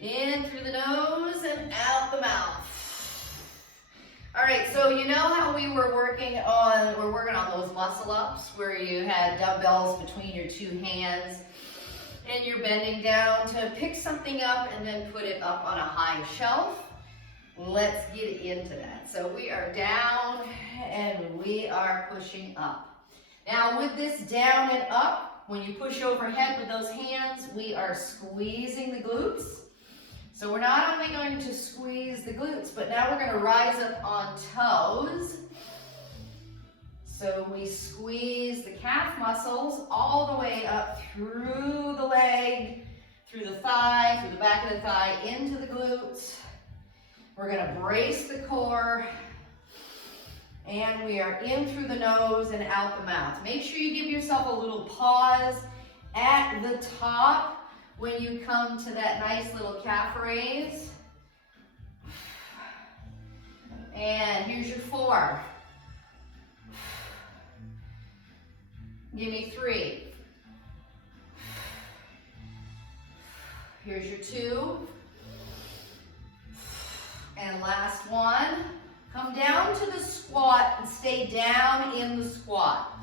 In through the nose and out the mouth. All right, so you know how we're working on those muscle ups where you had dumbbells between your two hands and you're bending down to pick something up and then put it up on a high shelf. Let's get into that. So we are down and we are pushing up. Now with this down and up, when you push overhead with those hands, we are squeezing the glutes. So we're not only going to squeeze the glutes, but now we're going to rise up on toes. So we squeeze the calf muscles all the way up through the leg, through the thigh, through the back of the thigh, into the glutes. We're going to brace the core. And we are in through the nose and out the mouth. Make sure you give yourself a little pause at the top when you come to that nice little calf raise. And here's your 4. Give me 3. Here's your 2. And last one. Come down to the squat and stay down in the squat.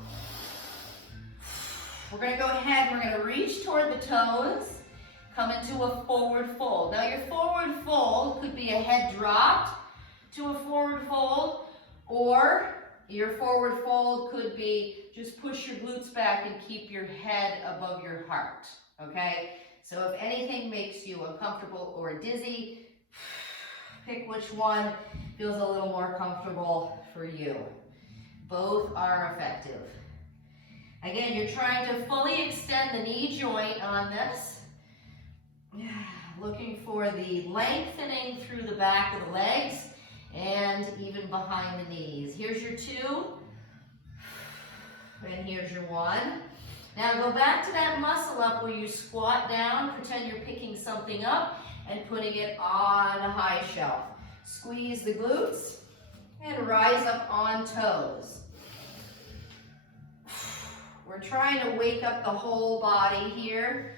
We're going to go ahead and we're going to reach toward the toes. Come into a forward fold. Now your forward fold could be a head dropped to a forward fold, or your forward fold could be just push your glutes back and keep your head above your heart, okay? So if anything makes you uncomfortable or dizzy, pick which one feels a little more comfortable for you. Both are effective. Again, you're trying to fully extend the knee joint on this. Looking for the lengthening through the back of the legs and even behind the knees. Here's your 2, and here's your 1. Now go back to that muscle up where you squat down, pretend you're picking something up and putting it on a high shelf. Squeeze the glutes and rise up on toes. We're trying to wake up the whole body here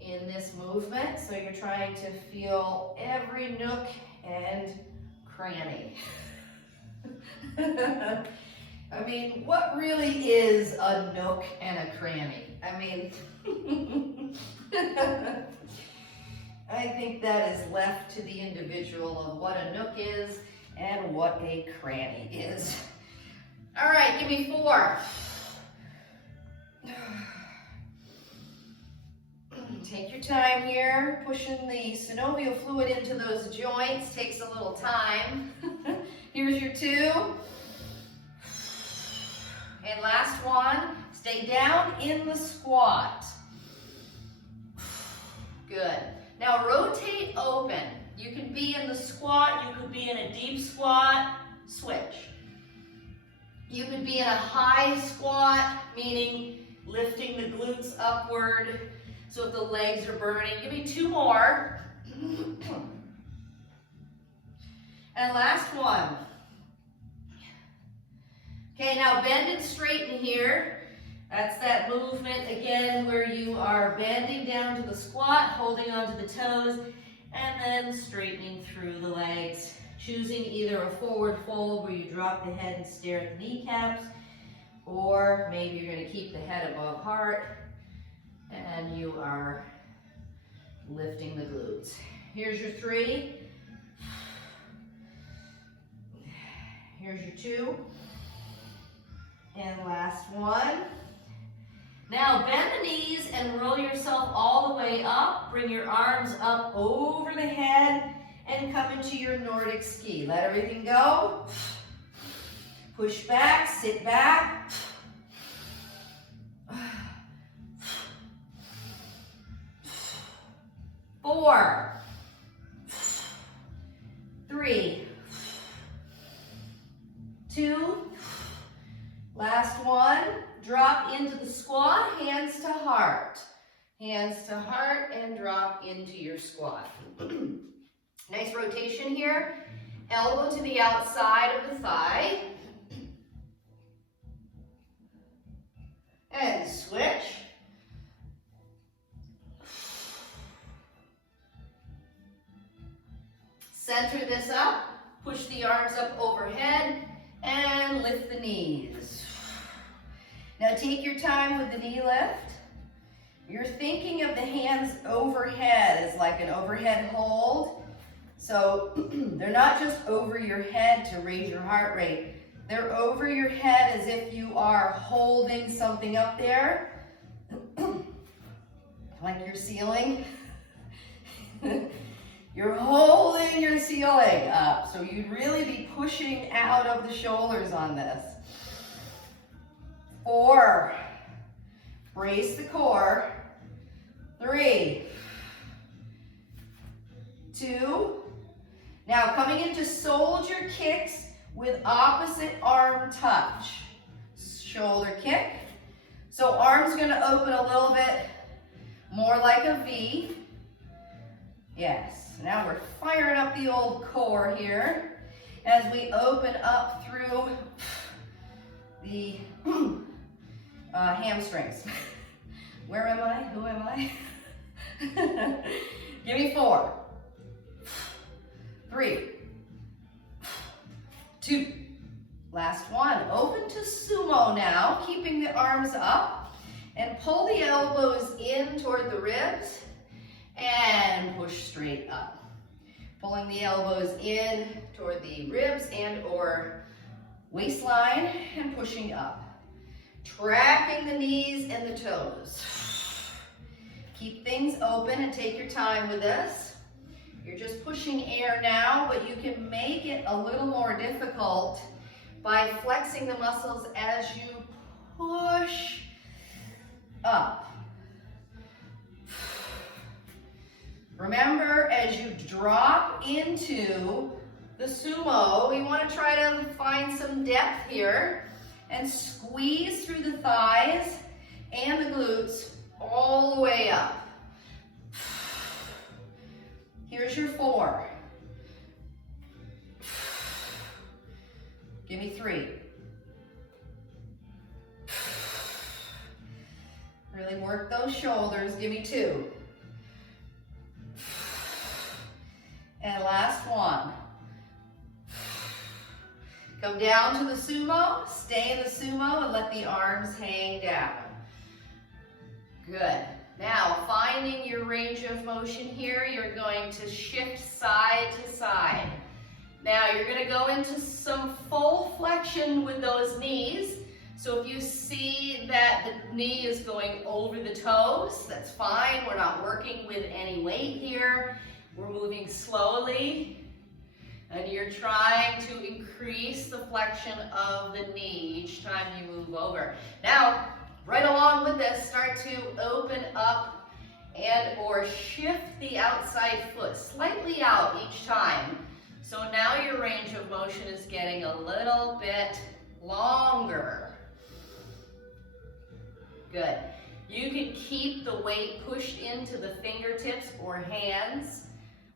in this movement, so you're trying to feel every nook and cranny. I mean, what really is a nook and a cranny? I mean, I think that is left to the individual of what a nook is and what a cranny is. All right, give me 4. Take your time here. Pushing the synovial fluid into those joints takes a little time. Here's your 2. And last one. Stay down in the squat. Good. Now rotate open. You can be in the squat. You could be in a deep squat. Switch. You could be in a high squat, meaning lifting the glutes upward. So if the legs are burning, give me 2 more. And last one. Okay, now bend and straighten here. That's that movement again where you are bending down to the squat, holding onto the toes, and then straightening through the legs. Choosing either a forward fold where you drop the head and stare at the kneecaps, or maybe you're going to keep the head above heart and you are lifting the glutes. Here's your 3. Here's your 2. And last one. Now bend the knees and roll yourself all the way up. Bring your arms up over the head and come into your Nordic ski. Let everything go. Push back, sit back. 4, 3, 2, last one. Drop into the squat, hands to heart. Hands to heart and drop into your squat. Nice rotation here. Elbow to the outside of the thigh. And switch. Center this up, push the arms up overhead, and lift the knees. Now take your time with the knee lift. You're thinking of the hands overhead as like an overhead hold. So they're not just over your head to raise your heart rate. They're over your head as if you are holding something up there, like your ceiling. You're holding your ceiling up. So you'd really be pushing out of the shoulders on this. 4, brace the core. 3, 2, now coming into soldier kicks with opposite arm touch. Shoulder kick. So arms gonna open a little bit more like a V. Yes, now we're firing up the old core here as we open up through the hamstrings. Where am I? Who am I? Give me 4, 3, 2, last one. Open to sumo now, keeping the arms up, and pull the elbows in toward the ribs and push straight up. Pulling the elbows in toward the ribs and or waistline and pushing up. Tracking the knees and the toes. Keep things open and take your time with this. You're just pushing air now, but you can make it a little more difficult by flexing the muscles as you push up. Remember, as you drop into the sumo, we want to try to find some depth here and squeeze through the thighs and the glutes all the way up. Here's your 4. Give me 3. Really work those shoulders. Give me 2. And last one. Come down to the sumo, stay in the sumo, and let the arms hang down. Good. Now, finding your range of motion here, you're going to shift side to side. Now, you're going to go into some full flexion with those knees. So if you see that the knee is going over the toes, that's fine. We're not working with any weight here. We're moving slowly. And you're trying to increase the flexion of the knee each time you move over. Now, right along with this, start to open up and or shift the outside foot slightly out each time. So now your range of motion is getting a little bit longer. Good. You can keep the weight pushed into the fingertips or hands,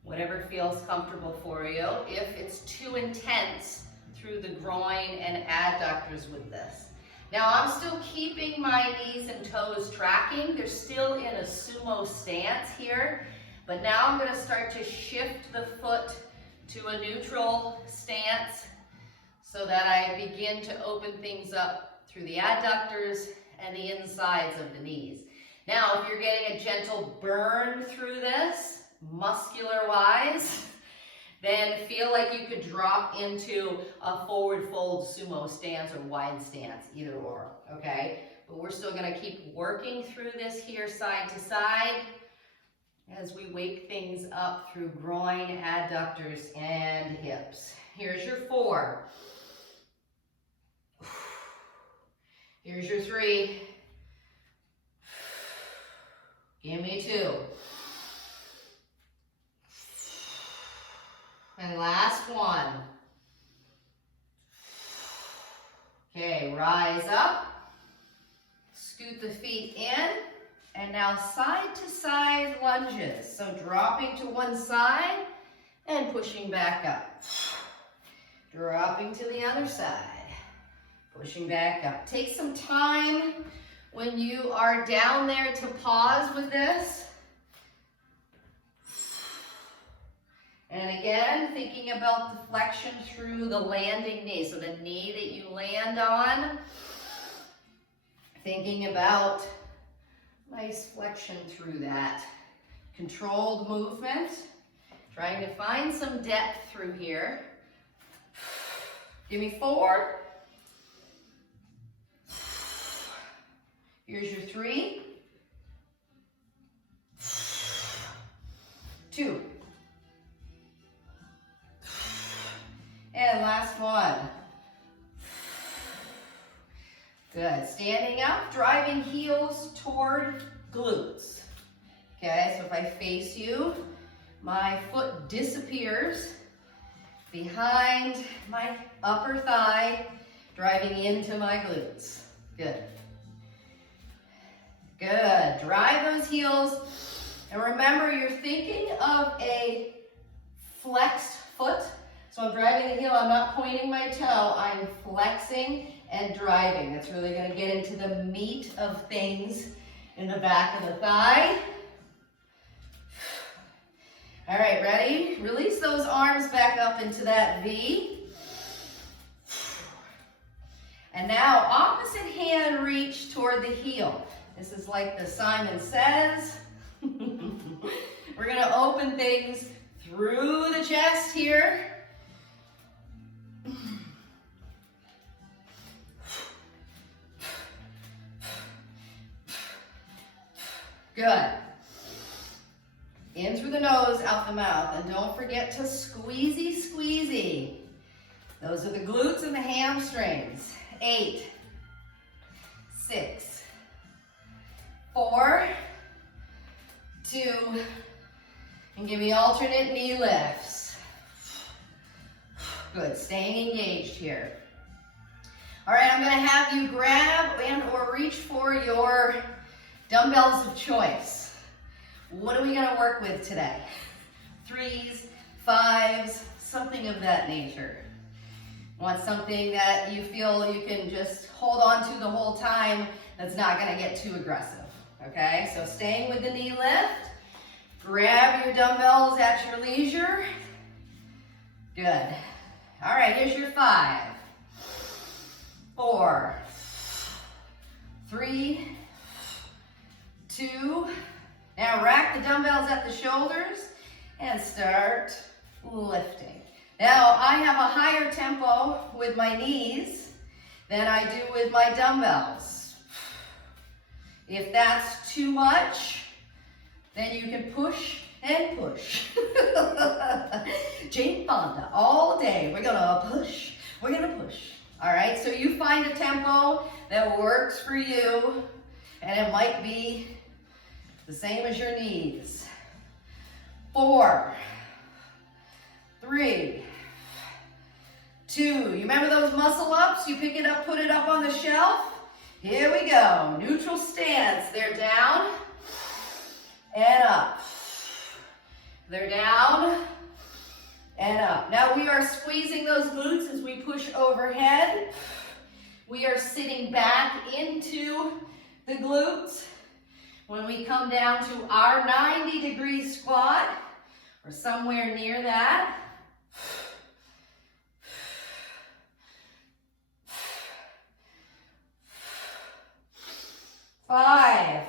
whatever feels comfortable for you. If it's too intense, through the groin and adductors with this. Now I'm still keeping my knees and toes tracking. They're still in a sumo stance here, but now I'm going to start to shift the foot to a neutral stance so that I begin to open things up through the adductors and the insides of the knees. Now, if you're getting a gentle burn through this, muscular-wise, then feel like you could drop into a forward fold sumo stance or wide stance, either or, okay? But we're still gonna keep working through this here side to side as we wake things up through groin, adductors, and hips. Here's your 4. Here's your 3. Give me 2. And last one. Okay, rise up, scoot the feet in, and now side to side lunges. So dropping to one side and pushing back up. Dropping to the other side, pushing back up. Take some time when you are down there to pause with this. And again, thinking about the flexion through the landing knee. So the knee that you land on, thinking about nice flexion through that. Controlled movement, trying to find some depth through here. Give me 4. Here's your 3. 2. And last one. Good. Standing up, driving heels toward glutes. Okay, so if I face you, my foot disappears behind my upper thigh, driving into my glutes. Good. Good. Drive those heels. And remember, you're thinking of a flexed foot. So I'm driving the heel, I'm not pointing my toe, I'm flexing and driving. That's really going to get into the meat of things in the back of the thigh. All right, ready? Release those arms back up into that V. And now opposite hand reach toward the heel. This is like the Simon Says. We're going to open things through the chest here. Good. In through the nose, out the mouth. And don't forget to squeezy, squeezy. Those are the glutes and the hamstrings. 8, 6, 4, 2, and give me alternate knee lifts. Good, staying engaged here. All right, I'm gonna have you grab and or reach for your dumbbells of choice. What are we gonna work with today? 3s, 5s, something of that nature. Want something that you feel you can just hold on to the whole time that's not gonna get too aggressive, okay? So staying with the knee lift, grab your dumbbells at your leisure. Good. All right, here's your 5, 4, 3, 2. Now rack the dumbbells at the shoulders and start lifting. Now I have a higher tempo with my knees than I do with my dumbbells. If that's too much, then you can push and push. Jane Fonda, all day, we're gonna push, we're gonna push. All right, so you find a tempo that works for you, and it might be the same as your knees. 4, 3, 2. You remember those muscle ups? You pick it up, put it up on the shelf. Here we go. Neutral stance. They're down and up. They're down and up. Now we are squeezing those glutes as we push overhead. We are sitting back into the glutes. When we come down to our 90-degree squat, or somewhere near that, 5,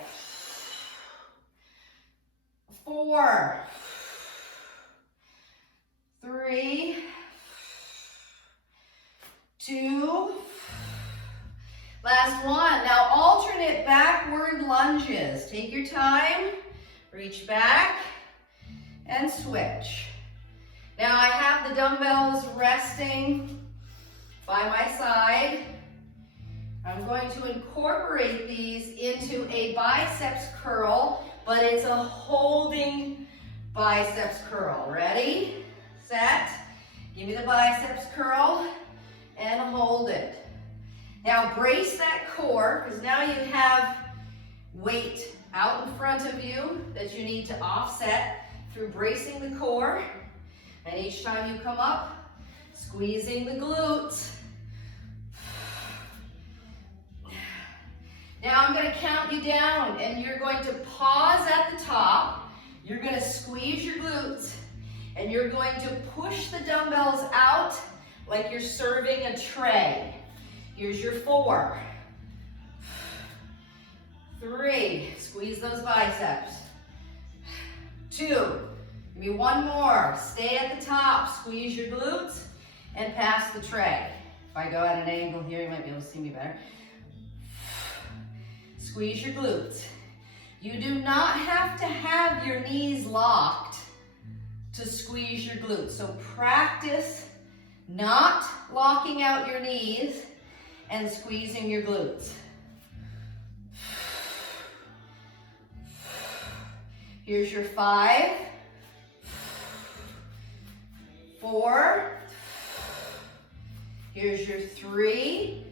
4, 3, 2, last one. Now alternate backward lunges. Take your time, reach back, and switch. Now I have the dumbbells resting by my side. I'm going to incorporate these into a biceps curl, but it's a holding biceps curl. Ready, set, give me the biceps curl, and hold it. Now brace that core, because now you have weight out in front of you that you need to offset through bracing the core. And each time you come up, squeezing the glutes. Now I'm going to count you down, and you're going to pause at the top. You're going to squeeze your glutes, And you're going to push the dumbbells out like you're serving a tray. Here's your 4, 3, squeeze those biceps. 2, give me 1 more. Stay at the top, squeeze your glutes, and pass the tray. If I go at an angle here, you might be able to see me better. Squeeze your glutes. You do not have to have your knees locked to squeeze your glutes. So practice not locking out your knees and squeezing your glutes. Here's your 5, 4, here's your 3,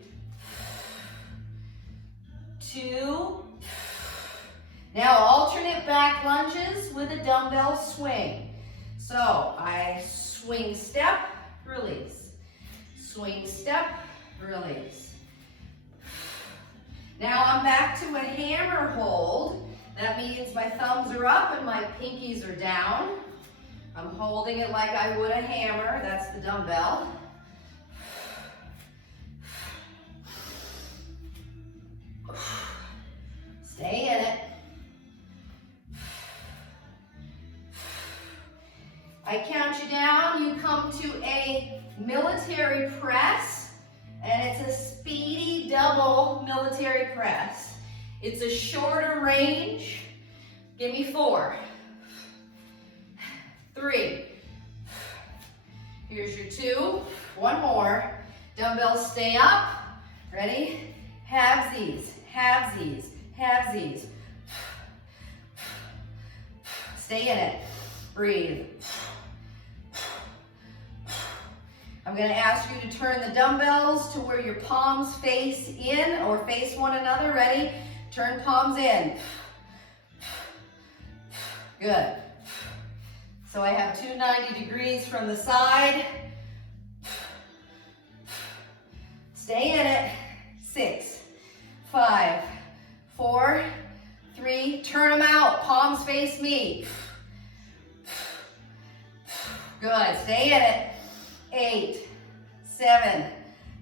2, now alternate back lunges with a dumbbell swing. So I swing, step, release. Swing, step, release. Now I'm back to a hammer hold. That means my thumbs are up and my pinkies are down. I'm holding it like I would a hammer. That's the dumbbell. Stay in it. I count you down, you come to a military press, and it's a speedy double military press. It's a shorter range. Give me 4, 3, here's your 2, 1 more. Dumbbells stay up, ready? Halvesies, halvesies, halvesies. Stay in it, breathe. I'm going to ask you to turn the dumbbells to where your palms face in or face one another. Ready? Turn palms in. Good. So I have 290 degrees from the side. Stay in it. 6, 5, 4, 3. Turn them out. Palms face me. Good. Stay in it. 8, 7,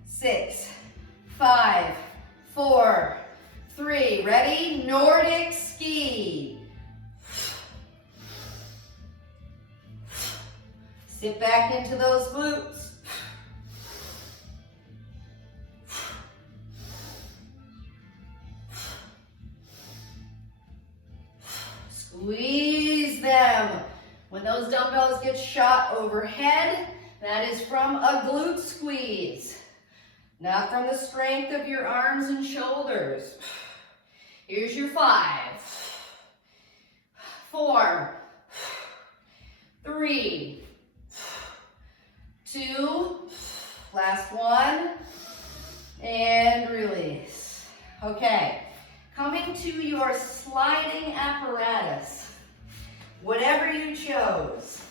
6, 5, 4, 3. Ready? Nordic ski. Sit back into those glutes. Squeeze them. When those dumbbells get shot overhead, that is from a glute squeeze, not from the strength of your arms and shoulders. Here's your 5, 4, 3, 2, last one, and release. Okay, coming to your sliding apparatus, whatever you chose.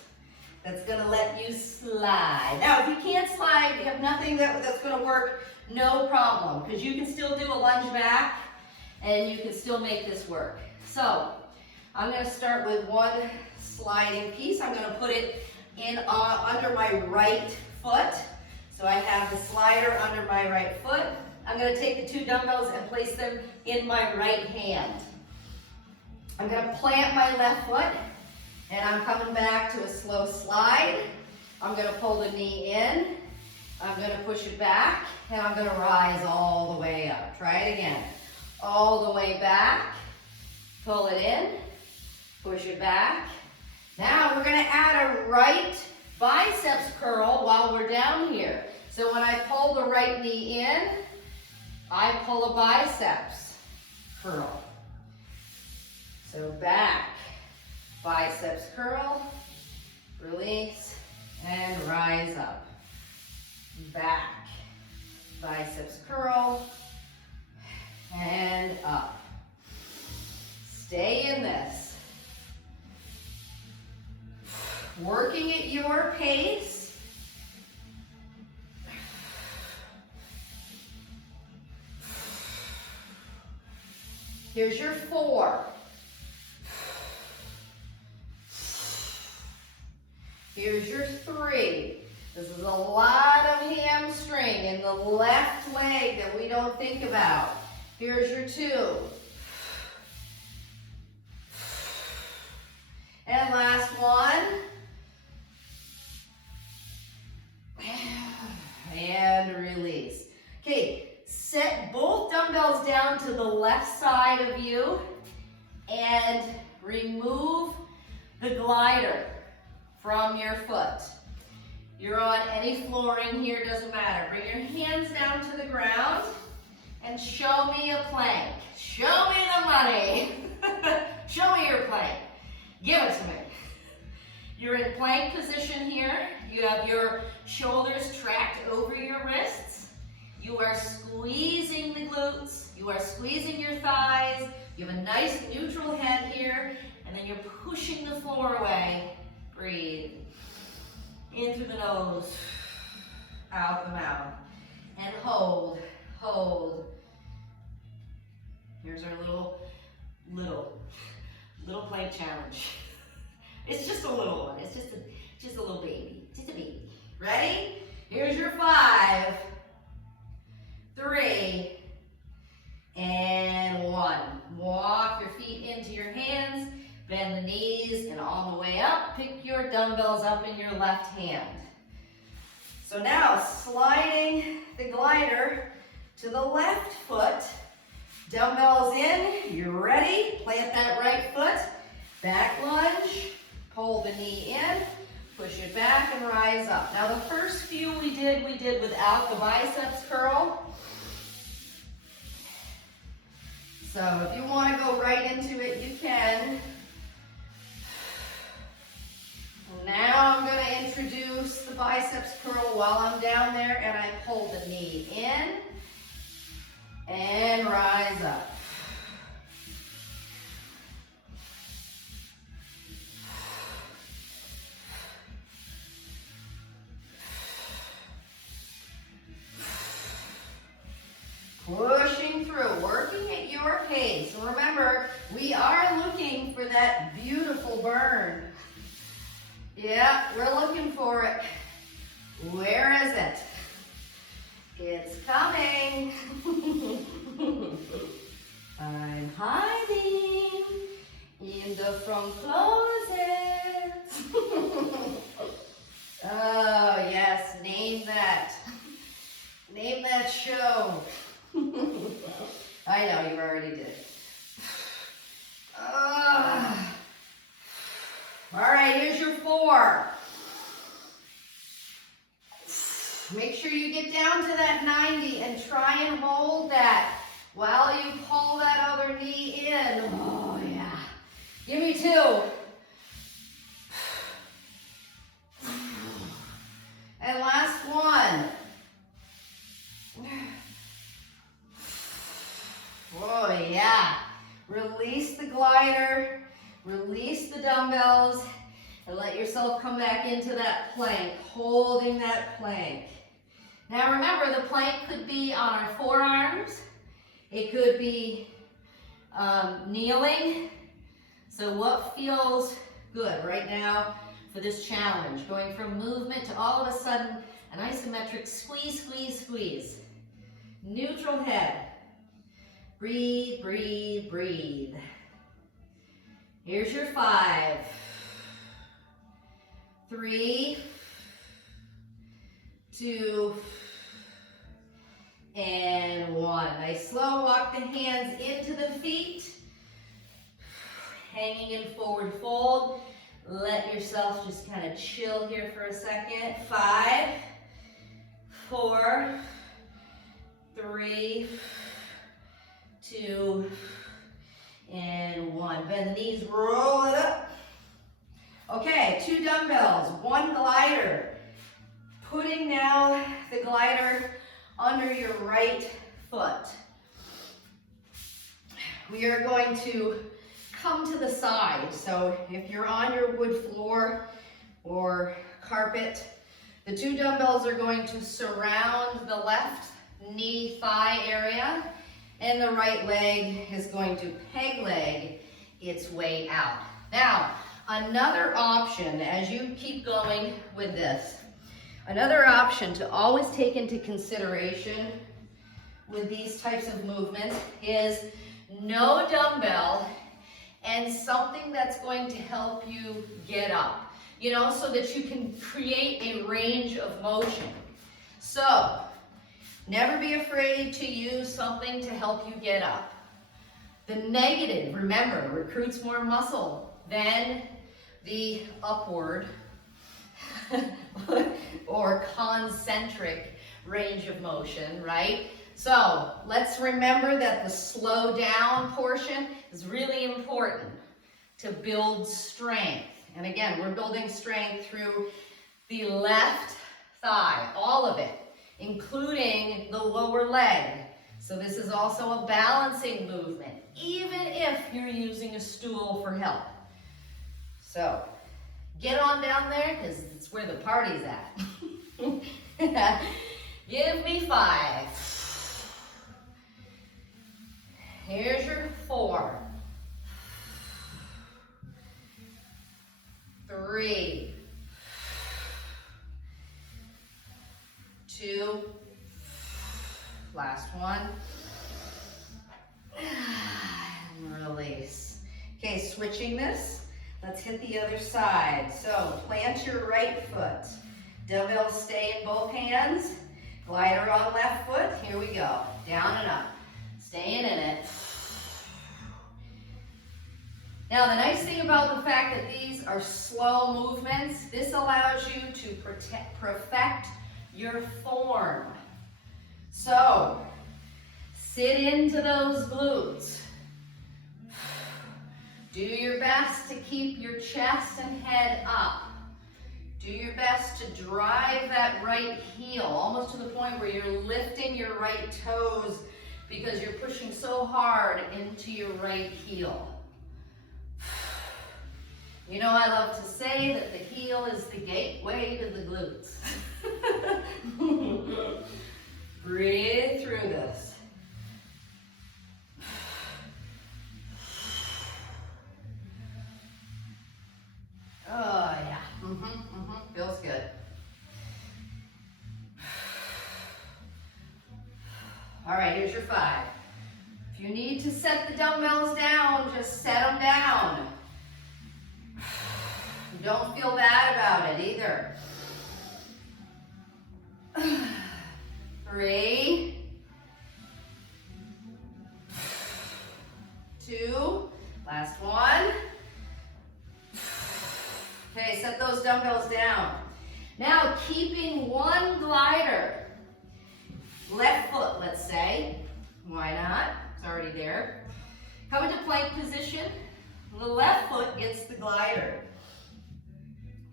That's gonna let you slide. Now, if you can't slide, you have nothing that's gonna work, no problem, because you can still do a lunge back and you can still make this work. So, I'm gonna start with one sliding piece. I'm gonna put it in under my right foot. So I have the slider under my right foot. I'm gonna take the 2 dumbbells and place them in my right hand. I'm gonna plant my left foot. And I'm coming back to a slow slide. I'm going to pull the knee in. I'm going to push it back. And I'm going to rise all the way up. Try it again. All the way back. Pull it in. Push it back. Now we're going to add a right biceps curl while we're down here. So when I pull the right knee in, I pull a biceps curl. So back. Biceps curl, release, and rise up. Back, biceps curl, and up. Stay in this. Working at your pace. Here's your 4. Here's your 3. This is a lot of hamstring in the left leg that we don't think about. Here's your 2. And last one. And release. Okay, set both dumbbells down to the left side of you and remove the glider from your foot. You're on any flooring here, doesn't matter. Bring your hands down to the ground and show me a plank. Show me the money. Show me your plank. Give it to me. You're in plank position here. You have your shoulders tracked over your wrists. You are squeezing the glutes. You are squeezing your thighs. You have a nice neutral head here. And then you're pushing the floor away. Breathe. In through the nose. Out the mouth. And hold. Hold. Here's our little plank challenge. It's just a little one. It's just a little baby. Just a baby. Ready? Here's your 5, 3, and 1. Walk your feet into your hands, bend the knees, and all the way up. Pick your dumbbells up in your left hand. So now, sliding the glider to the left foot. Dumbbells in. You're ready. Plant that right foot. Back lunge. Pull the knee in. Push it back and rise up. Now the first few we did without the biceps curl. So if you want to go right into it, you can. Now I'm going to introduce the biceps curl while I'm down there, and I pull the knee in and rise up. Pushing through, working at your pace. Remember, we are looking for that beautiful burn. Yeah, we're looking for it. Where is it? It's coming. I'm hiding in the front closet. Oh, yes, name that. Name that show. I know, you already did. All right, here's your 4. Make sure you get down to that 90 and try and hold that while you pull that other knee in. Oh, yeah. Give me 2. And last one. Oh, yeah. Release the glider, release the dumbbells, and let yourself come back into that plank, holding that plank. Now remember, the plank could be on our forearms. It could be kneeling. So what feels good right now for this challenge? Going from movement to all of a sudden an isometric squeeze, squeeze, squeeze. Neutral head. Breathe, breathe, breathe. Here's your 5, 3, 2, and 1. Nice slow walk the hands into the feet. Hanging in forward fold. Let yourself just kind of chill here for a second. 5, 4, 3, 2, and 1. Bend the knees, roll it up. Okay, 2 dumbbells, 1 glider. Putting now the glider under your right foot. We are going to come to the side. So if you're on your wood floor or carpet, the 2 dumbbells are going to surround the left knee thigh area, and the right leg is going to peg leg its way out. Now, Another option, as you keep going with this, another option to always take into consideration with these types of movements is no dumbbell and something that's going to help you get up, you know, so that you can create a range of motion. So, never be afraid to use something to help you get up. The negative, remember, recruits more muscle than the upward or concentric range of motion, right? So let's remember that the slow down portion is really important to build strength. And again, we're building strength through the left thigh, all of it, including the lower leg. So this is also a balancing movement, even if you're using a stool for help. So get on down there because it's where the party's at. Give me 5. Here's your 4. 3. 2. Last one. And release. Okay, switching this. Let's hit the other side. So plant your right foot. Dumbbells stay in both hands. Glider on left foot. Here we go. Down and up. Staying in it. Now the nice thing about the fact that these are slow movements, this allows you to perfect your form. So sit into those glutes. Do your best to keep your chest and head up. Do your best to drive that right heel, almost to the point where you're lifting your right toes because you're pushing so hard into your right heel. You know, I love to say that the heel is the gateway to the glutes. Breathe through this. Oh, yeah. Feels good. All right, here's your 5. If you need to set the dumbbells down, just set them down. Don't feel bad about it either. 3. 2. Last one. Okay, set those dumbbells down. Now, keeping one glider. Left foot, let's say. Why not? It's already there. Come into plank position. The left foot gets the glider.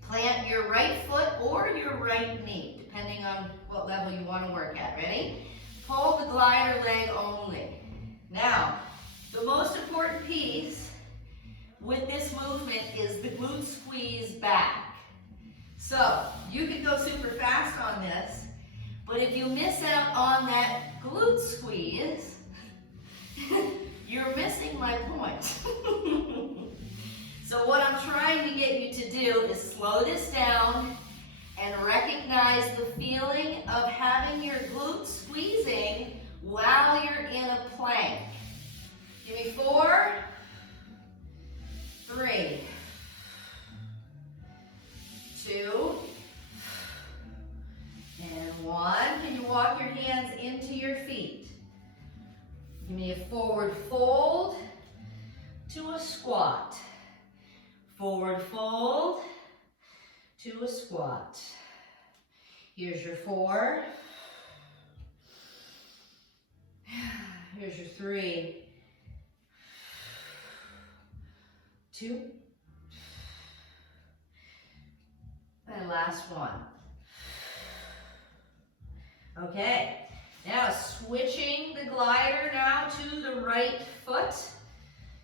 Plant your right foot or your right knee, depending on what level you want to work at. Ready? Pull the glider leg only. Now, the most important piece with this movement is the glute squeeze back. So, you could go super fast on this, but if you miss out on that glute squeeze, you're missing my point. So what I'm trying to get you to do is slow this down and recognize the feeling of having your glutes squeezing while you're in a plank. Give me 4, 3, 2, and 1. Can you walk your hands into your feet? Give me a forward fold to a squat. Forward fold to a squat. Here's your 4. Here's your 3. 2. And last one. Okay, now switching the glider now to the right foot.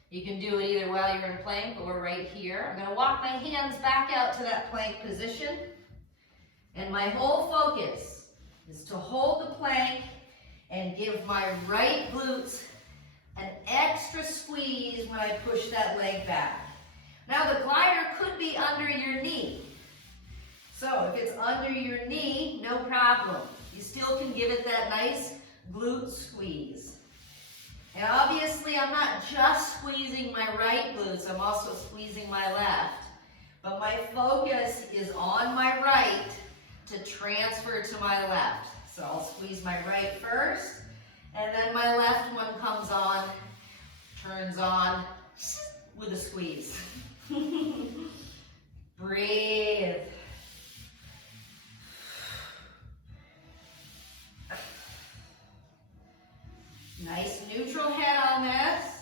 You can do it either while you're in plank or right here. I'm going to walk my hands back out to that plank position. And my whole focus is to hold the plank and give my right glutes an extra squeeze when I push that leg back. Now the glider could be under your knee. So if it's under your knee, no problem. You still can give it that nice glute squeeze. And obviously I'm not just squeezing my right glutes, I'm also squeezing my left. But my focus is on my right to transfer to my left. So I'll squeeze my right first, and then my left one comes on, turns on with a squeeze. Breathe. Nice neutral head on this.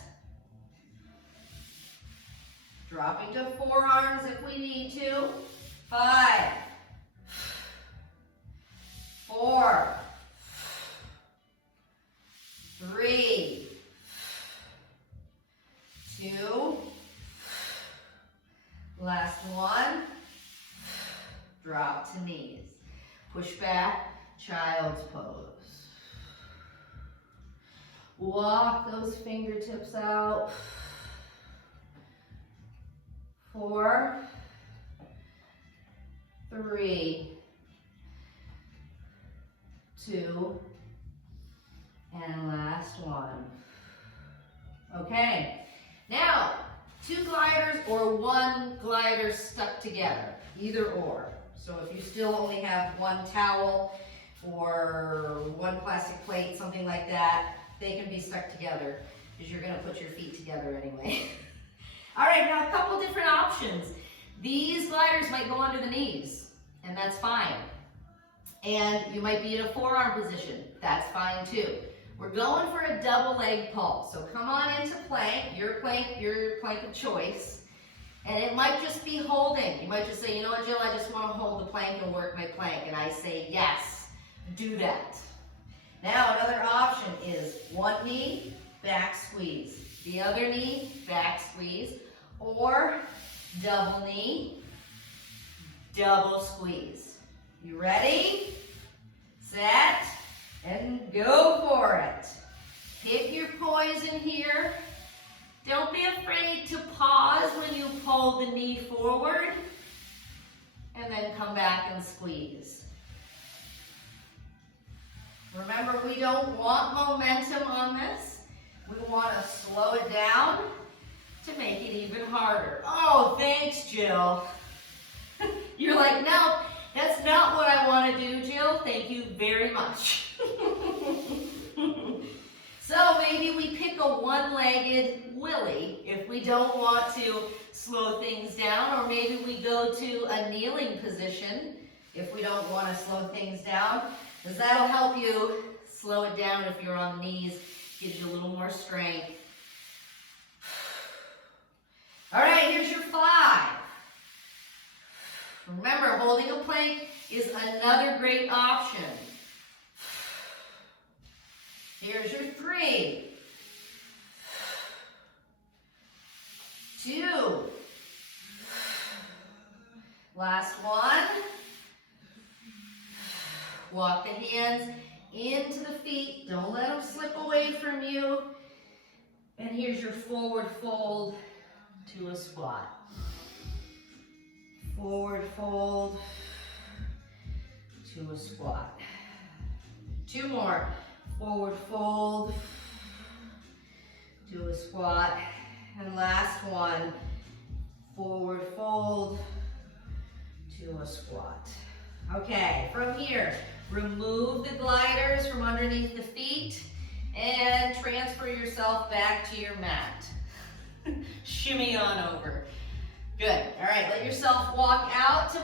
Dropping to forearms if we need to. 5, 4, 3, 2, last one. Drop to knees. Push back, child's pose. Walk those fingertips out. 4, 3, 2, and last one. Okay, now 2 gliders or 1 glider stuck together, either or. So if you still only have 1 towel or 1 plastic plate, something like that, they can be stuck together because you're going to put your feet together anyway. All right, now a couple different options. These gliders might go under the knees, and that's fine. And you might be in a forearm position. That's fine too. We're going for a double leg pull. So come on into plank, your plank of choice. And it might just be holding. You might just say, you know what, Jill, I just want to hold the plank and work my plank. And I say, yes, do that. Now another option is 1 knee, back squeeze. The other knee, back squeeze. Or double knee, double squeeze. You ready? Set, and go for it. Pick your poison here. Don't be afraid to pause when you pull the knee forward, and then come back and squeeze. Remember, we don't want momentum on this. We want to slow it down to make it even harder. Oh, thanks, Jill. You're like, no, that's not what I want to do, Jill. Thank you very much. So maybe we pick a one-legged willy if we don't want to slow things down, or maybe we go to a kneeling position if we don't want to slow things down, because that'll help you slow it down if you're on the knees, gives you a little more strength. All right, here's your 5. Remember, holding a plank is another great option. Here's your 3, 2, last one. Walk the hands into the feet. Don't let them slip away from you. And here's your forward fold to a squat. Forward fold to a squat. 2 more. Forward fold to a squat. And last one. Forward fold to a squat. Okay, from here, remove the gliders from underneath the feet and transfer yourself back to your mat. Shimmy on over. Good. All right, let yourself walk out to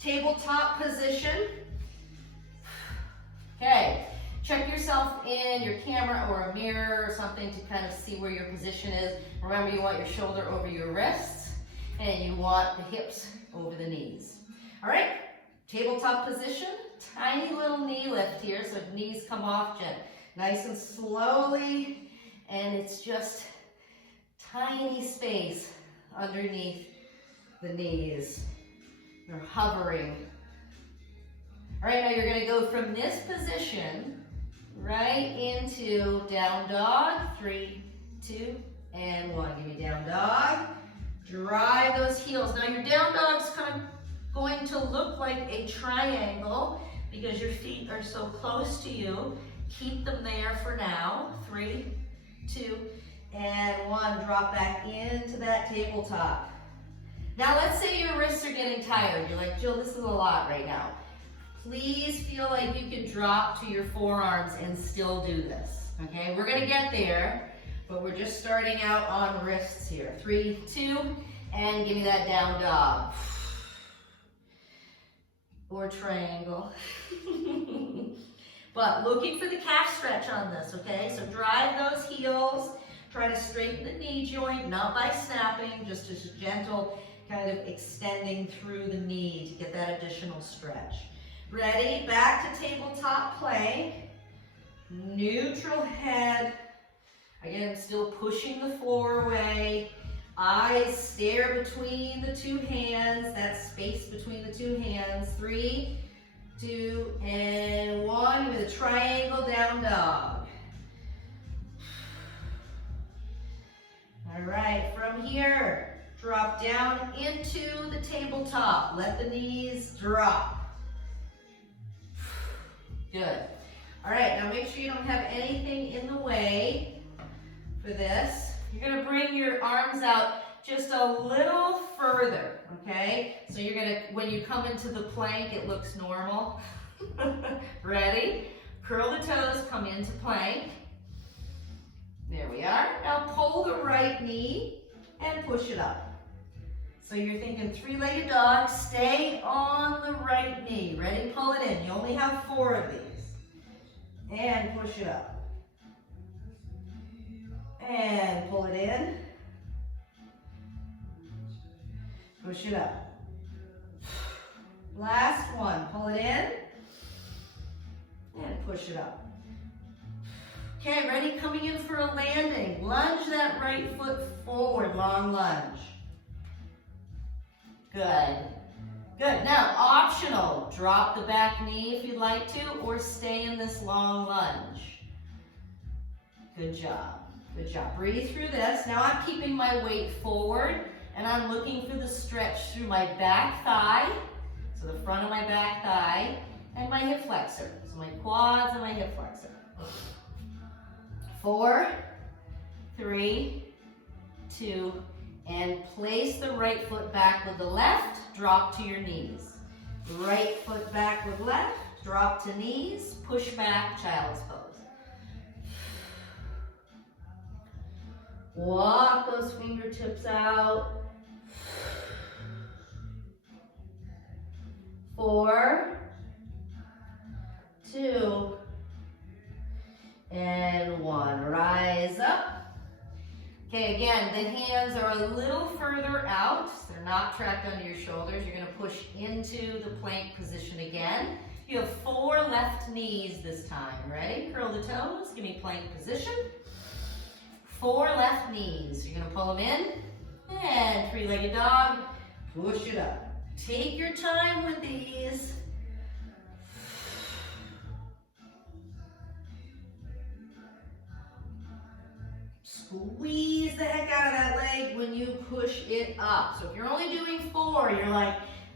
tabletop position. Okay, check yourself in your camera or a mirror or something to kind of see where your position is. Remember, you want your shoulder over your wrists and you want the hips over the knees. All right, tabletop position. Tiny little knee lift here, so knees come off nice and slowly, and it's just tiny space underneath the knees. They're hovering. All right, now you're going to go from this position right into down dog. 3, 2, and 1. Give me down dog. Drive those heels. Now your down dog's kind of going to look like a triangle because your feet are so close to you. Keep them there for now. 3, 2, and 1. Drop back into that tabletop. Now let's say your wrists are getting tired. You're like, Jill, this is a lot right now. Please feel like you can drop to your forearms and still do this, okay? We're gonna get there, but we're just starting out on wrists here. 3, 2, and give me that down dog. Or triangle. But looking for the calf stretch on this, okay? So drive those heels. Try to straighten the knee joint, not by snapping, just as a gentle kind of extending through the knee to get that additional stretch. Ready? Back to tabletop plank. Neutral head. Again, still pushing the floor away. Eyes stare between the two hands. That space between the two hands. 3, 2, and 1. With a triangle down dog. All right, from here, drop down into the tabletop. Let the knees drop. Good. All right, now make sure you don't have anything in the way for this. You're gonna bring your arms out just a little further, okay? So you're gonna, when you come into the plank, it looks normal. Ready? Curl the toes, come into plank. There we are. Now pull the right knee and push it up. So you're thinking 3-legged dog, stay on the right knee. Ready? Pull it in. You only have 4 of these. And push it up. And pull it in. Push it up. Last one. Pull it in. And push it up. Okay, ready? Coming in for a landing. Lunge that right foot forward. Long lunge. Good. Good. Now, optional. Drop the back knee if you'd like to, or stay in this long lunge. Good job. Good job. Breathe through this. Now I'm keeping my weight forward, and I'm looking for the stretch through my back thigh, so the front of my back thigh, and my hip flexor. So my quads and my hip flexor. 4, 3, 2, and place the right foot back with the left, drop to your knees. Right foot back with left, drop to knees, push back, child's pose. Walk those fingertips out. 4, 2, and 1. Rise up. Okay, again, the hands are a little further out. They're not trapped under your shoulders. You're going to push into the plank position again. You have 4 left knees this time. Ready? Curl the toes. Give me plank position. 4 left knees. You're going to pull them in. And 3-legged dog. Push it up. Take your time with these. Squeeze the heck out of that leg when you push it up. So if you're only doing 4, you're like,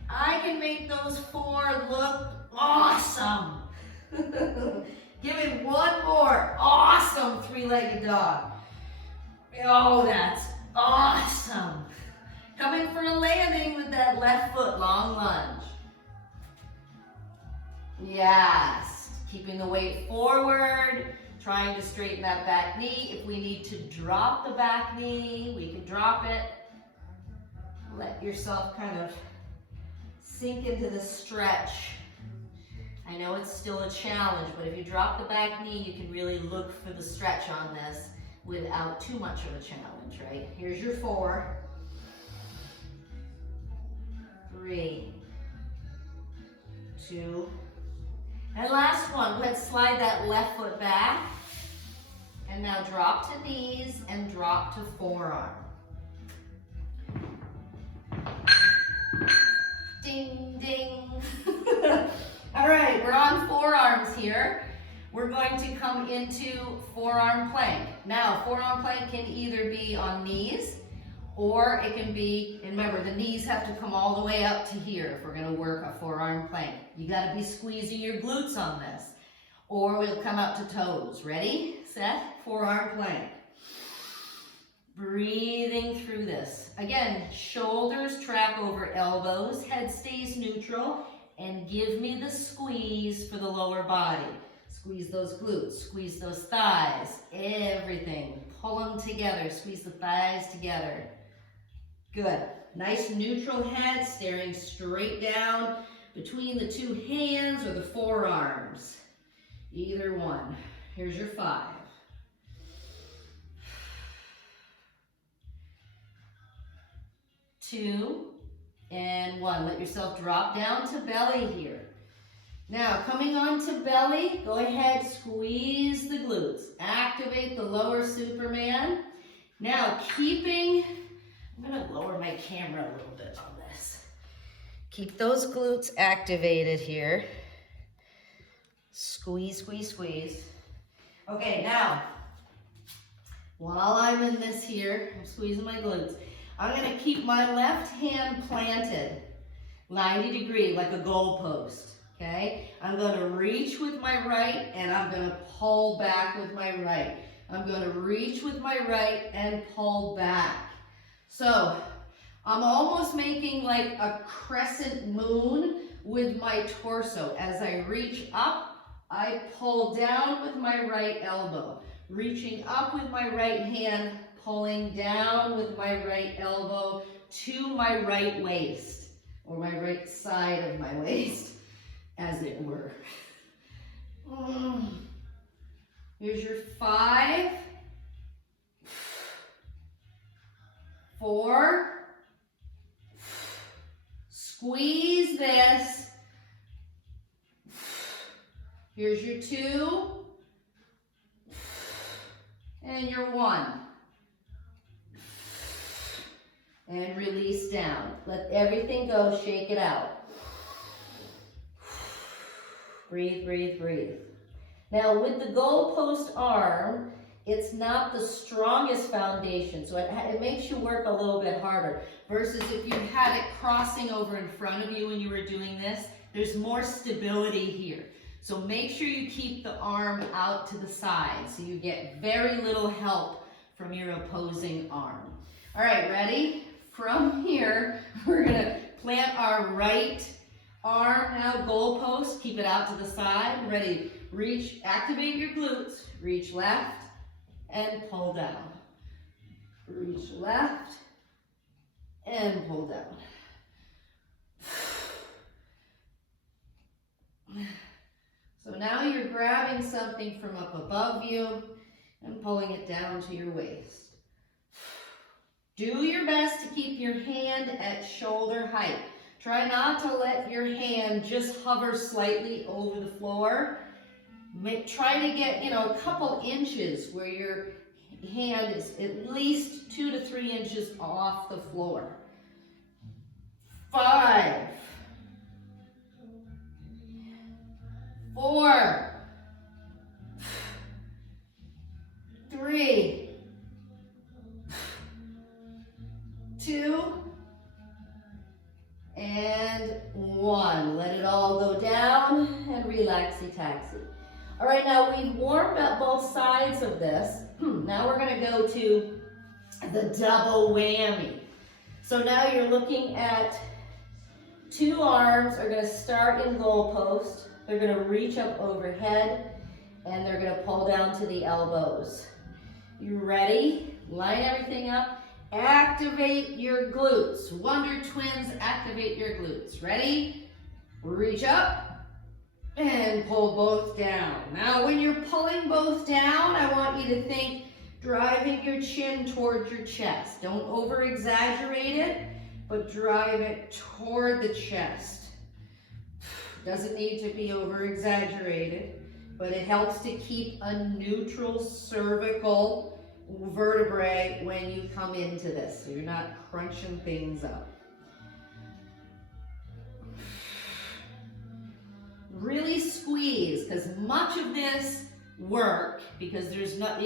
I can make those 4 look awesome. Give me 1 more awesome 3-legged dog. Oh, that's awesome. Coming for a landing with that left foot, long lunge. Yes, keeping the weight forward. Trying to straighten that back knee. If we need to drop the back knee, we can drop it. Let yourself kind of sink into the stretch. I know it's still a challenge, but if you drop the back knee, you can really look for the stretch on this without too much of a challenge, right? Here's your 4, 3, 2, and last one. Go ahead, slide that left foot back. And now drop to knees and drop to forearm. Ding, ding. All right, we're on forearms here. We're going to come into forearm plank. Now, forearm plank can either be on knees Or it can be, and remember, the knees have to come all the way up to here if we're gonna work a forearm plank. You gotta be squeezing your glutes on this. Or we'll come up to toes. Ready, set, forearm plank. Breathing through this. Again, shoulders track over elbows, head stays neutral, and give me the squeeze for the lower body. Squeeze those glutes, squeeze those thighs, everything. Pull them together, squeeze the thighs together. Good. Nice neutral head, staring straight down between the two hands or the forearms. Either one. Here's your 5. 2 and 1. Let yourself drop down to belly here. Now, coming on to belly, go ahead, squeeze the glutes. Activate the lower Superman. Now, I'm gonna lower my camera a little bit on this. Keep those glutes activated here. Squeeze, squeeze, squeeze. Okay, now, while I'm in this here, I'm squeezing my glutes. I'm gonna keep my left hand planted, 90 degree, like a goalpost, okay? I'm gonna reach with my right and I'm gonna pull back with my right. I'm gonna reach with my right and pull back. So, I'm almost making like a crescent moon with my torso. As I reach up, I pull down with my right elbow. Reaching up with my right hand, pulling down with my right elbow to my right waist, or my right side of my waist, as it were. Here's your 5, 4, squeeze this. Here's your 2, and your 1. And release down. Let everything go, shake it out. Breathe, breathe, breathe. Now with the goalpost arm, it's not the strongest foundation, so it makes you work a little bit harder. Versus if you had it crossing over in front of you when you were doing this, there's more stability here. So make sure you keep the arm out to the side so you get very little help from your opposing arm. All right, ready? From here, we're gonna plant our right arm now, goalpost, keep it out to the side. Ready, reach, activate your glutes, reach left and pull down. Reach left and pull down. So now you're grabbing something from up above you and pulling it down to your waist. Do your best to keep your hand at shoulder height. Try not to let your hand just hover slightly over the floor. Try to get, a couple inches where your hand is at least 2 to 3 inches off the floor. 5, 4, 3, 2, and 1. Let it all go down and relaxy-taxi. All right, now we've warmed up both sides of this. Now we're gonna go to the double whammy. So now you're looking at 2 arms are gonna start in goalpost. They're gonna reach up overhead and they're gonna pull down to the elbows. You ready? Line everything up. Activate your glutes. Wonder Twins, activate your glutes. Ready? Reach up and pull both down. Now when you're pulling both down, I want you to think driving your chin towards your chest. Don't over exaggerate it, but drive it toward the chest. Doesn't need to be over exaggerated, but it helps to keep a neutral cervical vertebrae when you come into this, so you're not crunching things up. Really squeeze, because much of this work, because there's not,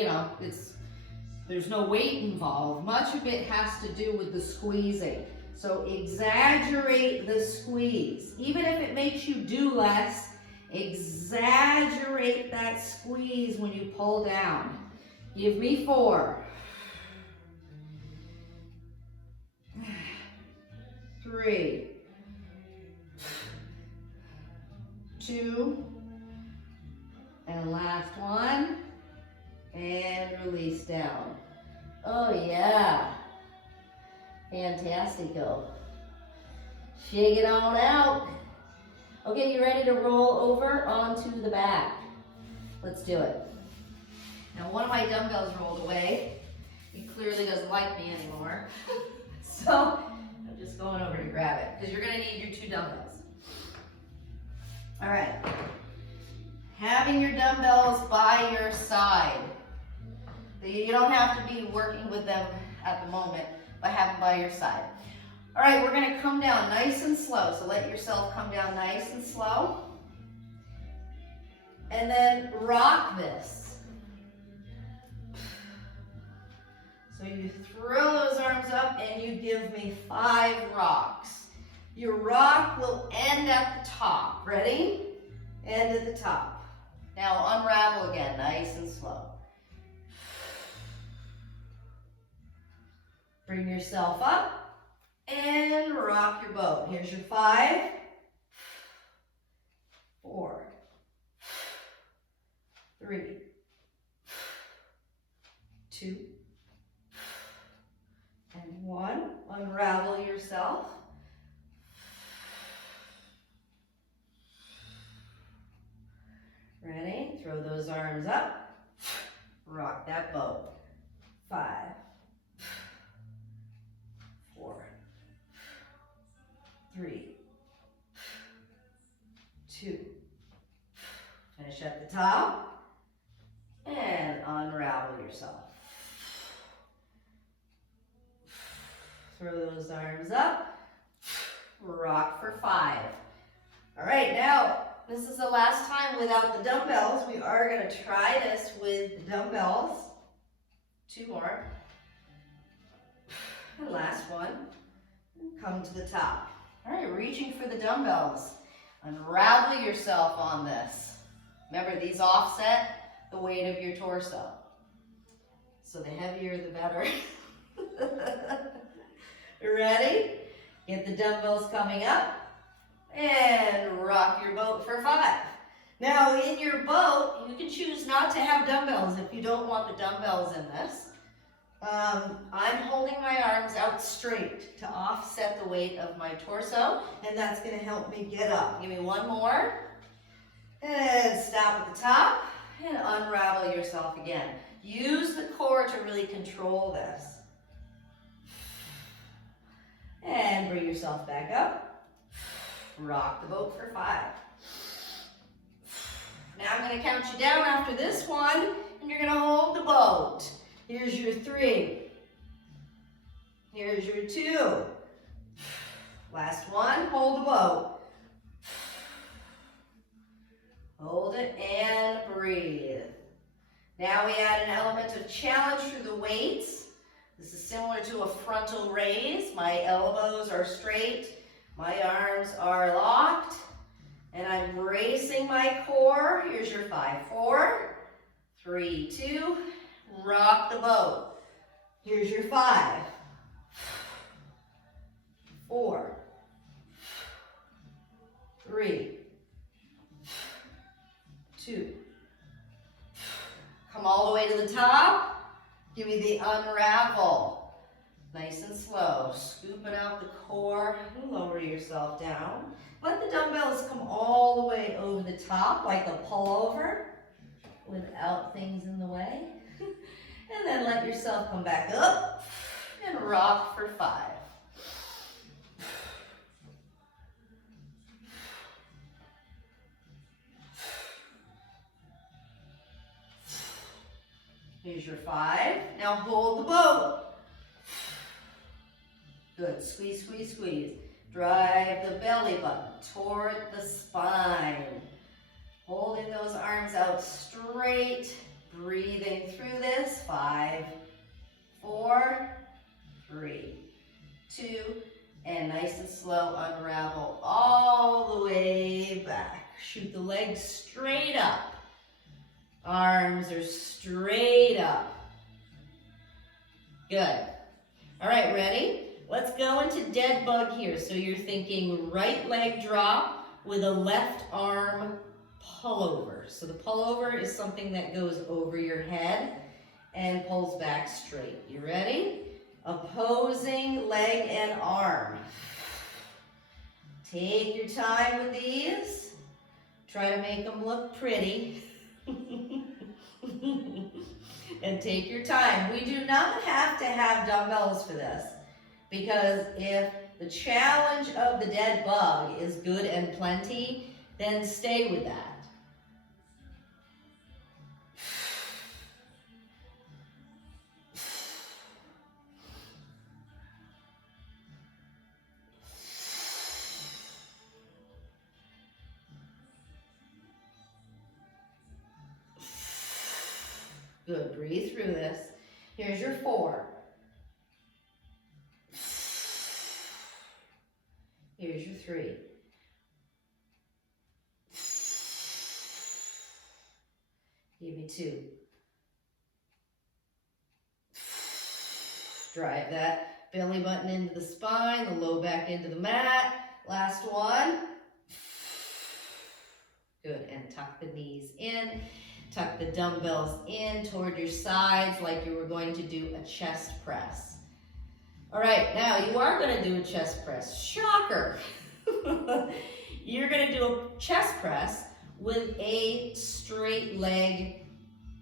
There's no weight involved. Much of it has to do with the squeezing. So exaggerate the squeeze. Even if it makes you do less, exaggerate that squeeze when you pull down. Give me 4. 3. 2. And last one. And release down. Oh yeah. Fantastico. Shake it on out. Okay, you ready to roll over onto the back? Let's do it. Now one of my dumbbells rolled away. He clearly doesn't like me anymore. So I'm just going over to grab it Because you're gonna need your 2 dumbbells. All right. Having your dumbbells by your side. You don't have to be working with them at the moment, but have them by your side. All right, we're gonna come down nice and slow. So let yourself come down nice and slow. And then rock this. So you throw those arms up and you give me 5 rocks. Your rock will end at the top. Ready? End at the top. Now unravel again, nice and slow. Bring yourself up and rock your boat. Here's your 5, 4, 3, 2, and 1. Unravel yourself. Ready? Throw those arms up. Rock that boat. 5, 4, 3, 2. Finish at the top and unravel yourself. Throw those arms up. Rock for 5. All right, now this is the last time without the dumbbells. We are going to try this with the dumbbells. 2 more. And last one. Come to the top. All right, reaching for the dumbbells. Unravel yourself on this. Remember, these offset the weight of your torso. So the heavier, the better. Ready? Get the dumbbells coming up. And rock your boat for 5. Now in your boat, you can choose not to have dumbbells if you don't want the dumbbells in this. I'm holding my arms out straight to offset the weight of my torso, and that's going to help me get up. Give me 1 more. And stop at the top and unravel yourself again. Use the core to really control this. And bring yourself back up. Rock the boat for 5. Now I'm going to count you down after this one, and you're going to hold the boat. Here's your 3. Here's your 2. Last one, hold the boat. Hold it and breathe. Now we add an element of challenge through the weights. This is similar to a frontal raise. My elbows are straight. My arms are locked, and I'm bracing my core. Here's your 5, 4, 3, 2, rock the boat. Here's your 5, 4, 3, 2. Come all the way to the top. Give me the unravel. Nice and slow, scooping out the core, lower yourself down. Let the dumbbells come all the way over the top like a pullover without things in the way. And then let yourself come back up and rock for 5. Here's your 5. Now hold the boat. Good. Squeeze, squeeze, squeeze. Drive the belly button toward the spine. Holding those arms out straight. Breathing through this. 5, 4, 3, 2, and nice and slow, unravel all the way back. Shoot the legs straight up. Arms are straight up. Good. All right, ready? Let's go into dead bug here. So you're thinking right leg drop with a left arm pullover. So the pullover is something that goes over your head and pulls back straight. You ready? Opposing leg and arm. Take your time with these. Try to make them look pretty. And take your time. We do not have to have dumbbells for this, because if the challenge of the dead bug is good and plenty, then stay with that. Good, breathe through this. Here's your 4. Here's your 3. Give me 2. Drive that belly button into the spine, the low back into the mat. Last one. Good, and tuck the knees in. Tuck the dumbbells in toward your sides like you were going to do a chest press. All right, now you are going to do a chest press. Shocker! You're going to do a chest press with a straight leg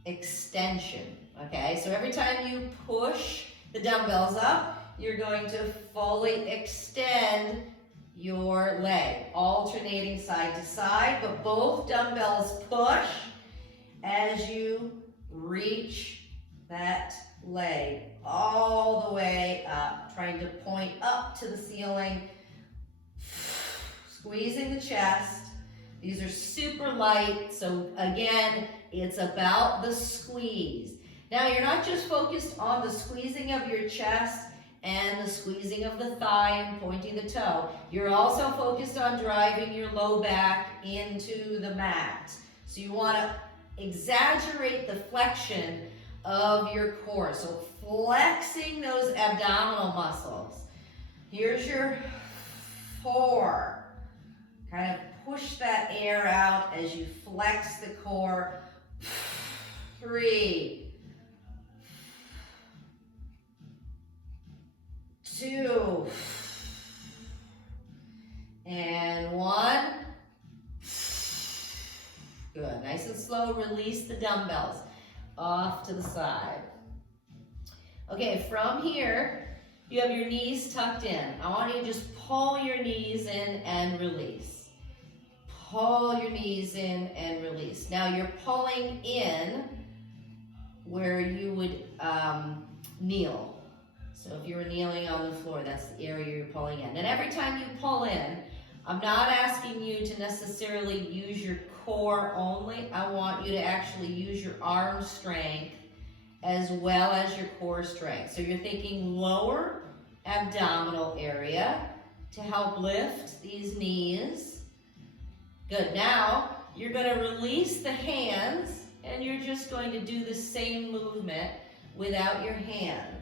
extension, okay? So every time you push the dumbbells up, you're going to fully extend your leg, alternating side to side, but both dumbbells push as you reach that leg all the way up, trying to point up to the ceiling, squeezing the chest. These are super light, so again, it's about the squeeze. Now, you're not just focused on the squeezing of your chest and the squeezing of the thigh and pointing the toe. You're also focused on driving your low back into the mat. So you want to exaggerate the flexion of your core. So flexing those abdominal muscles. Here's your 4. Kind of push that air out as you flex the core. 3, 2, and 1. Good, nice and slow, release the dumbbells off to the side. Okay, from here, you have your knees tucked in. I want you to just pull your knees in and release. Pull your knees in and release. Now you're pulling in where you would kneel. So if you were kneeling on the floor, that's the area you're pulling in. And every time you pull in, I'm not asking you to necessarily use your core only. I want you to actually use your arm strength as well as your core strength. So you're thinking lower abdominal area to help lift these knees. Good. Now you're going to release the hands and you're just going to do the same movement without your hands.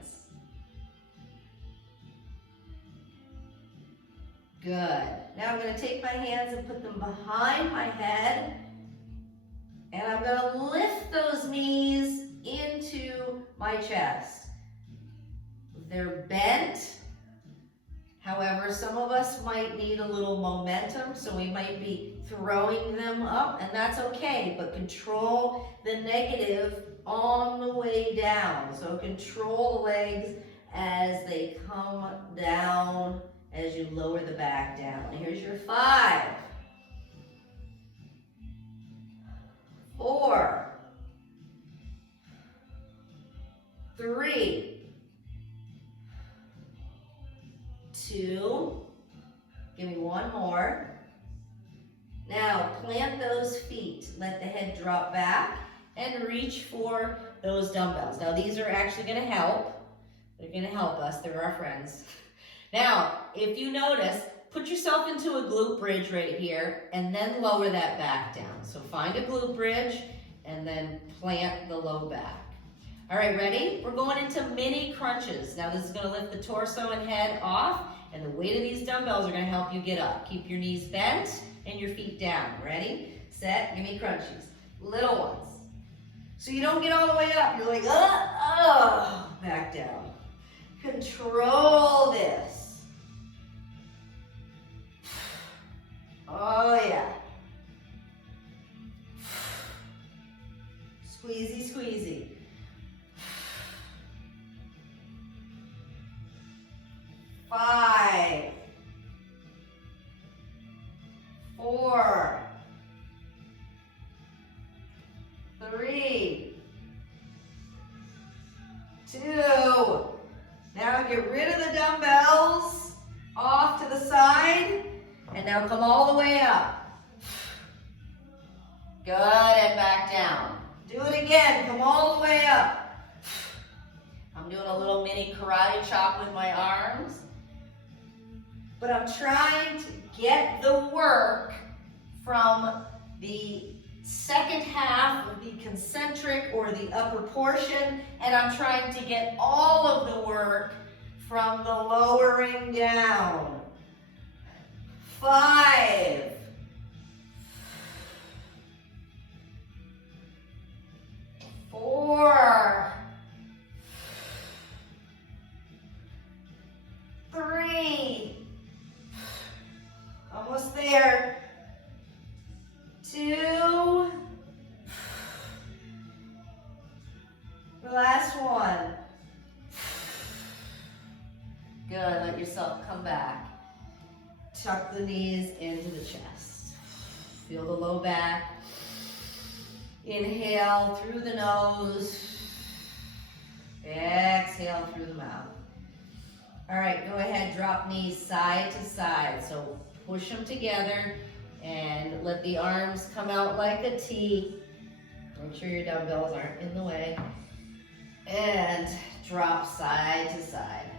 Good. Now I'm going to take my hands and put them behind my head, and I'm going to lift those knees into my chest. They're bent. However, some of us might need a little momentum, so we might be throwing them up, and that's okay, but control the negative on the way down. So control the legs as they come down as you lower the back down. Here's your 5, 4, 3, 2, give me one more. Now plant those feet, let the head drop back and reach for those dumbbells. Now these are actually going to help They're gonna help us, they're our friends. Now, if you notice, put yourself into a glute bridge right here and then lower that back down. So find a glute bridge and then plant the low back. All right, ready? We're going into mini crunches. Now this is gonna lift the torso and head off, and the weight of these dumbbells are gonna help you get up. Keep your knees bent and your feet down. Ready, set, give me crunchies. Little ones. So you don't get all the way up. You're like, back down. Control this. Oh yeah. Squeezy, squeezy. 5, 4, 3, 2. Now get rid of the dumbbells off to the side, and now come all the way up. Good, and back down. Do it again, come all the way up. I'm doing a little mini karate chop with my arms, but I'm trying to get the work from the second half of the concentric or the upper portion, and I'm trying to get all of the work from the lowering down. 5, 4, 3, almost there, 2, the last one. Good, let yourself come back. Tuck the knees into the chest. Feel the low back. Inhale through the nose. Exhale through the mouth. All right, go ahead, drop knees side to side. So push them together and let the arms come out like a T. Make sure your dumbbells aren't in the way. And drop side to side.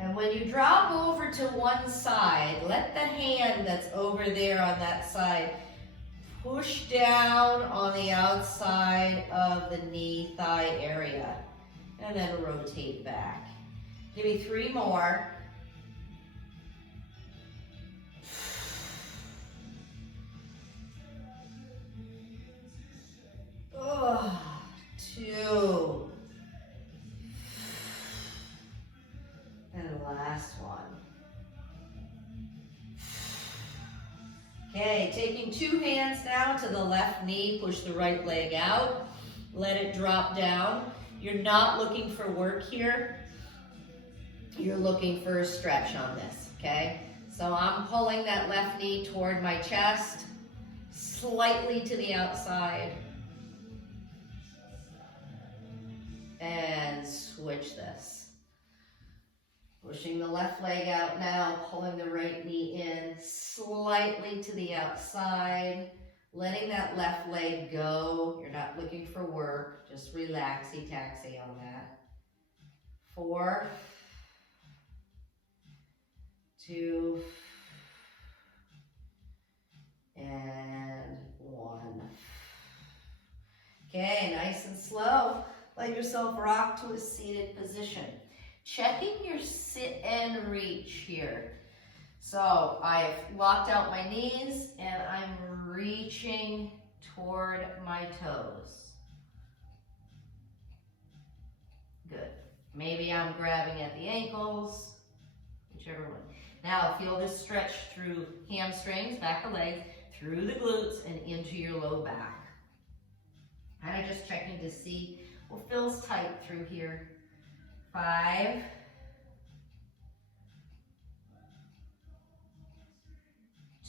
And when you drop over to one side, let the hand that's over there on that side push down on the outside of the knee thigh area. And then rotate back. Give me 3 more. Oh, 2. And the last one. Okay, taking 2 hands now to the left knee, push the right leg out, let it drop down. You're not looking for work here. You're looking for a stretch on this, okay? So I'm pulling that left knee toward my chest, slightly to the outside. And switch this. Pushing the left leg out now, pulling the right knee in slightly to the outside, letting that left leg go. You're not looking for work, just relaxy-taxi on that. 4, 2, and 1. Okay, nice and slow. Let yourself rock to a seated position. Checking your sit and reach here. So I've locked out my knees and I'm reaching toward my toes. Good. Maybe I'm grabbing at the ankles, whichever one. Now feel this stretch through hamstrings, back of legs, through the glutes and into your low back. Kind of just checking to see what feels tight through here. 5,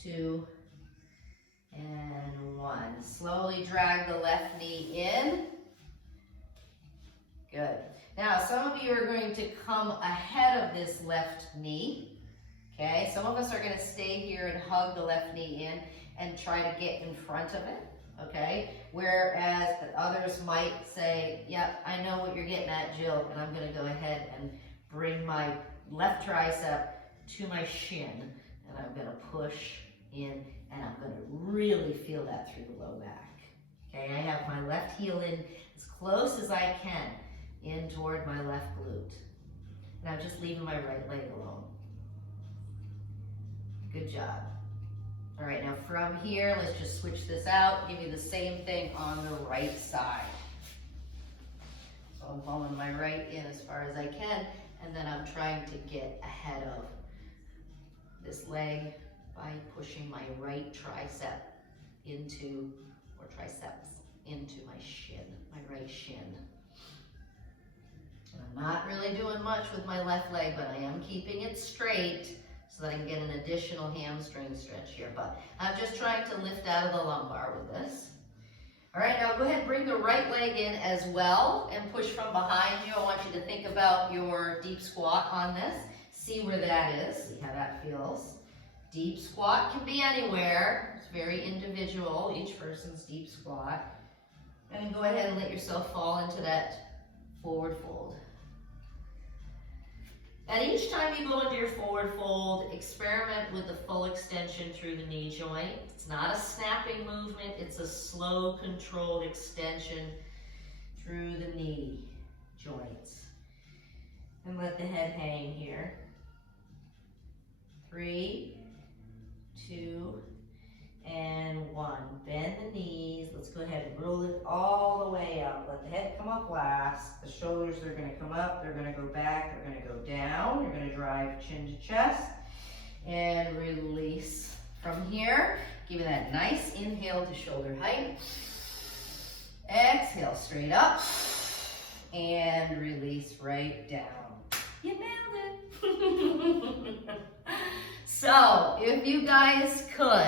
2, and 1. Slowly drag the left knee in. Good. Now, some of you are going to come ahead of this left knee. Okay, some of us are going to stay here and hug the left knee in and try to get in front of it. okay? Whereas others might say, yep, I know what you're getting at, Jill, and I'm gonna go ahead and bring my left tricep to my shin, and I'm gonna push in, and I'm gonna really feel that through the low back. Okay, I have my left heel in as close as I can in toward my left glute. And I'm just leaving my right leg alone. Good job. All right, now from here, let's just switch this out, give you the same thing on the right side. So I'm pulling my right in as far as I can, and then I'm trying to get ahead of this leg by pushing my right tricep into, or triceps, into my shin, my right shin. And I'm not really doing much with my left leg, but I am keeping it straight so that I can get an additional hamstring stretch here. But I'm just trying to lift out of the lumbar with this. All right, now go ahead and bring the right leg in as well and push from behind you. I want you to think about your deep squat on this. See where that is, see how that feels. Deep squat can be anywhere. It's very individual, each person's deep squat. And then go ahead and let yourself fall into that forward fold. And each time you go into your forward fold, experiment with the full extension through the knee joint. It's not a snapping movement, it's a slow, controlled extension through the knee joints. And let the head hang here. 3, 2, and 1. Bend the knees. Let's go ahead and roll it all the way up. Let the head come up last. The shoulders are going to come up. They're going to go back. They're going to go down. You're going to drive chin to chest. And release. From here, give me that nice inhale to shoulder height. Exhale straight up. And release right down. You nailed it. So, if you guys could,